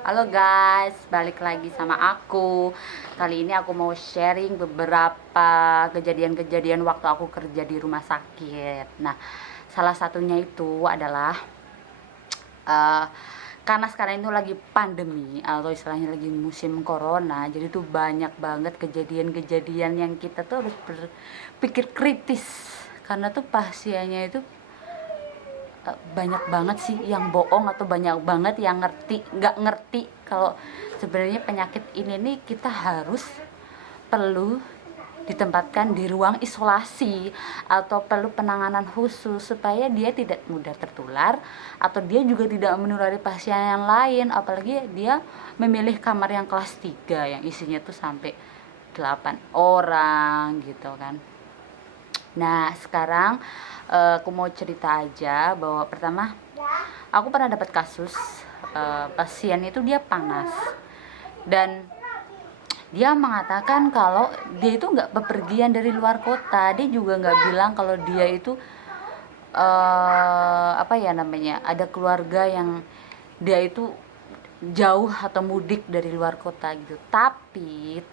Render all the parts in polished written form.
Halo guys, balik lagi sama aku. Kali ini aku mau sharing beberapa kejadian-kejadian waktu aku kerja di rumah sakit. Nah, salah satunya itu adalah eh, karena sekarang itu lagi pandemi atau istilahnya lagi musim corona, jadi tuh banyak banget kejadian-kejadian yang kita tuh harus berpikir kritis karena tuh pasiennya itu banyak banget sih yang bohong atau banyak banget yang nggak ngerti kalau sebenarnya penyakit ini nih kita harus perlu ditempatkan di ruang isolasi atau perlu penanganan khusus supaya dia tidak mudah tertular atau dia juga tidak menulari pasien yang lain, apalagi dia memilih kamar yang kelas 3 yang isinya tuh sampai 8 orang gitu kan. Nah, sekarang aku mau cerita aja bahwa pertama aku pernah dapat kasus pasien itu dia panas dan dia mengatakan kalau dia itu nggak bepergian dari luar kota. Dia juga nggak bilang kalau dia itu apa ya namanya, ada keluarga yang dia itu jauh atau mudik dari luar kota gitu. Tapi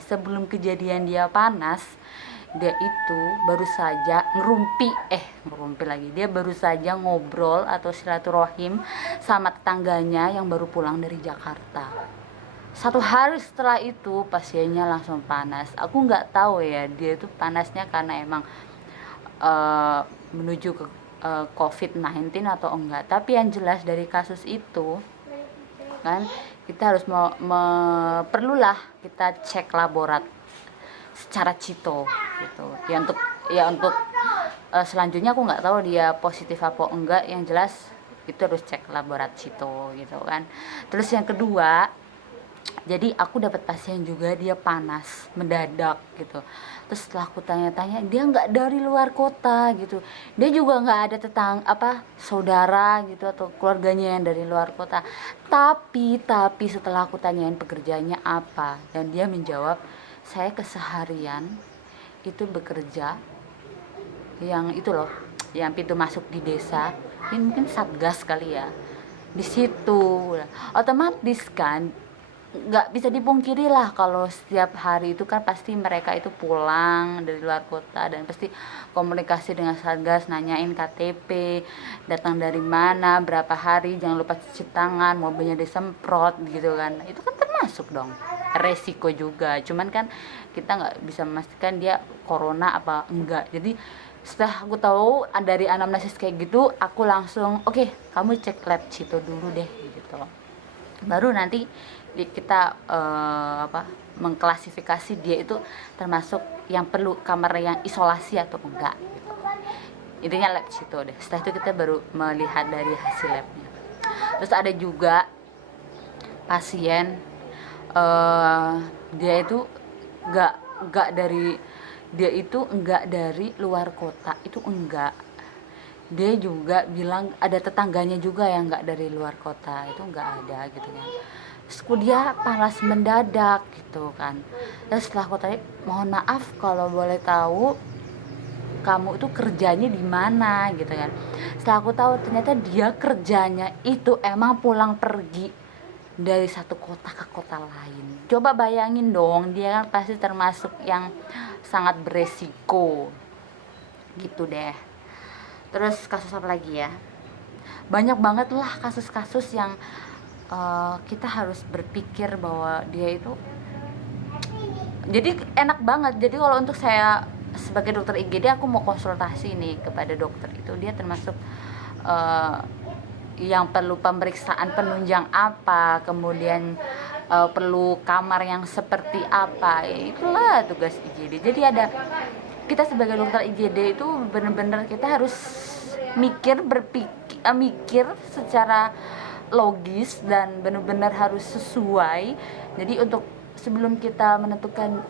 sebelum kejadian dia panas, dia itu baru saja ngerumpi lagi, dia baru saja ngobrol atau silaturahim sama tetangganya yang baru pulang dari Jakarta. 1 hari setelah itu pasiennya langsung panas. Aku nggak tahu ya dia itu panasnya karena emang menuju ke COVID-19 atau enggak, tapi yang jelas dari kasus itu kan kita harus perlulah kita cek laborat secara cito gitu ya untuk selanjutnya aku nggak tahu dia positif apa enggak, yang jelas itu harus cek laborat cito gitu kan. Terus yang kedua, jadi aku dapat pasien juga dia panas mendadak gitu. Terus setelah aku tanya-tanya, dia nggak dari luar kota gitu, dia juga nggak ada saudara gitu atau keluarganya yang dari luar kota. Tapi setelah aku tanyain pekerjaannya apa, dan dia menjawab, saya keseharian itu bekerja yang itu loh, yang pintu masuk di desa, ini mungkin satgas kali ya, di situ. Otomatis kan nggak bisa dipungkiri lah kalau setiap hari itu kan pasti mereka itu pulang dari luar kota dan pasti komunikasi dengan satgas, nanyain KTP, datang dari mana, berapa hari, jangan lupa cuci tangan, mobilnya disemprot gitu kan. Itu kan termasuk dong resiko juga, cuman kan kita nggak bisa memastikan dia corona apa enggak. Jadi setelah aku tahu dari anamnesis kayak gitu, aku langsung oke, kamu cek lab Cito dulu deh gitu, baru nanti kita mengklasifikasi dia itu termasuk yang perlu kamar yang isolasi atau enggak gitu. Intinya lab Cito deh, setelah itu kita baru melihat dari hasil labnya. Terus ada juga pasien dia itu enggak dari dia itu enggak dari luar kota, itu enggak. Dia juga bilang ada tetangganya juga yang enggak dari luar kota, itu enggak ada gitu kan. Terus dia panas mendadak gitu kan. Dan setelah aku tanya, mohon maaf kalau boleh tahu kamu itu kerjanya di mana gitu kan. Setelah aku tahu ternyata dia kerjanya itu emang pulang pergi dari satu kota ke kota lain. Coba bayangin dong, dia kan pasti termasuk yang sangat beresiko gitu deh. Terus kasus apa lagi ya, banyak banget lah kasus-kasus yang kita harus berpikir bahwa dia itu, jadi enak banget. Jadi kalau untuk saya sebagai dokter IGD, aku mau konsultasi nih kepada dokter itu, dia termasuk yang perlu pemeriksaan penunjang apa, kemudian perlu kamar yang seperti apa, itulah tugas IGD. Jadi ada, kita sebagai dokter IGD itu benar-benar kita harus mikir secara logis dan benar-benar harus sesuai. Jadi untuk sebelum kita menentukan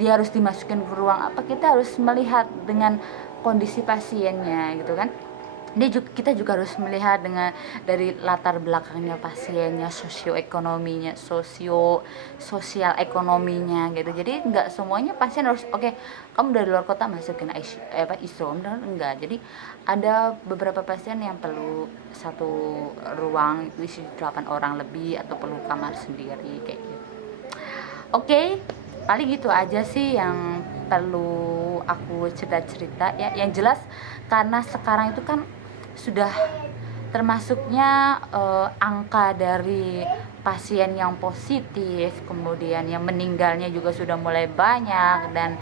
dia harus dimasukin ke ruang apa, kita harus melihat dengan kondisi pasiennya gitu kan. kita juga harus melihat dengan dari latar belakangnya pasiennya, sosioekonominya, sosial ekonominya gitu. Jadi nggak semuanya pasien harus oke, kamu dari luar kota masukin ISOM, enggak. Jadi ada beberapa pasien yang perlu satu ruang isi 8 orang lebih atau perlu kamar sendiri kayak gitu. Oke, paling gitu aja sih yang perlu aku cerita-cerita ya. Yang jelas karena sekarang itu kan sudah termasuknya angka dari pasien yang positif, kemudian yang meninggalnya juga sudah mulai banyak, dan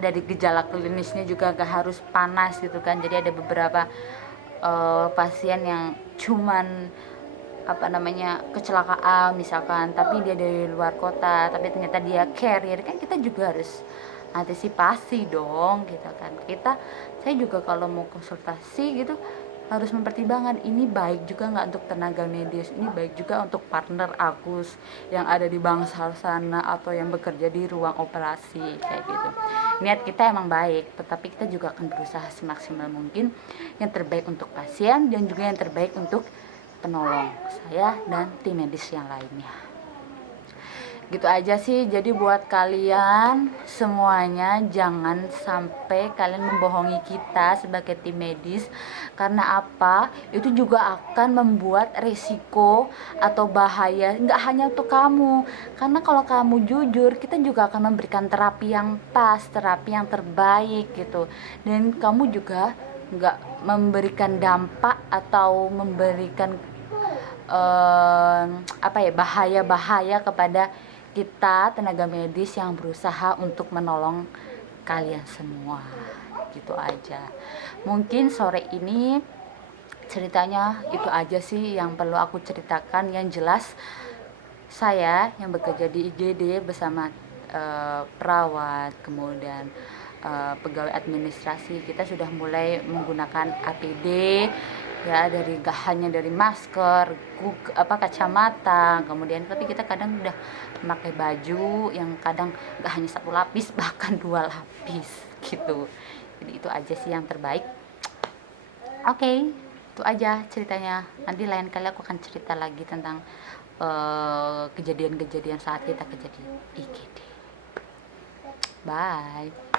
dari gejala klinisnya juga gak harus panas gitu kan. Jadi ada beberapa pasien yang cuman kecelakaan misalkan, tapi dia dari luar kota, tapi ternyata dia carrier, kan kita juga harus antisipasi dong gitu kan. Saya juga kalau mau konsultasi gitu harus mempertimbangkan ini baik juga nggak untuk tenaga medis, ini baik juga untuk partner aku yang ada di bangsal sana atau yang bekerja di ruang operasi kayak gitu. Niat kita emang baik, tetapi kita juga akan berusaha semaksimal mungkin yang terbaik untuk pasien dan juga yang terbaik untuk penolong saya dan tim medis yang lainnya. Gitu aja sih. Jadi buat kalian semuanya, jangan sampai kalian membohongi kita sebagai tim medis. Karena apa? Itu juga akan membuat resiko atau bahaya nggak hanya untuk kamu. Karena kalau kamu jujur, kita juga akan memberikan terapi yang pas, terapi yang terbaik gitu. Dan kamu juga nggak memberikan dampak atau memberikan bahaya-bahaya kepada kita tenaga medis yang berusaha untuk menolong kalian semua. Gitu aja. Mungkin sore ini ceritanya itu aja sih yang perlu aku ceritakan. Yang jelas saya yang bekerja di IGD bersama perawat, kemudian pegawai administrasi, kita sudah mulai menggunakan APD ya, gak hanya dari masker, kacamata, kemudian tapi kita kadang udah memakai baju yang kadang gak hanya 1 lapis, bahkan 2 lapis gitu. Jadi itu aja sih yang terbaik. Oke, itu aja ceritanya. Nanti lain kali aku akan cerita lagi tentang kejadian-kejadian saat kita kerja di IGD. Bye.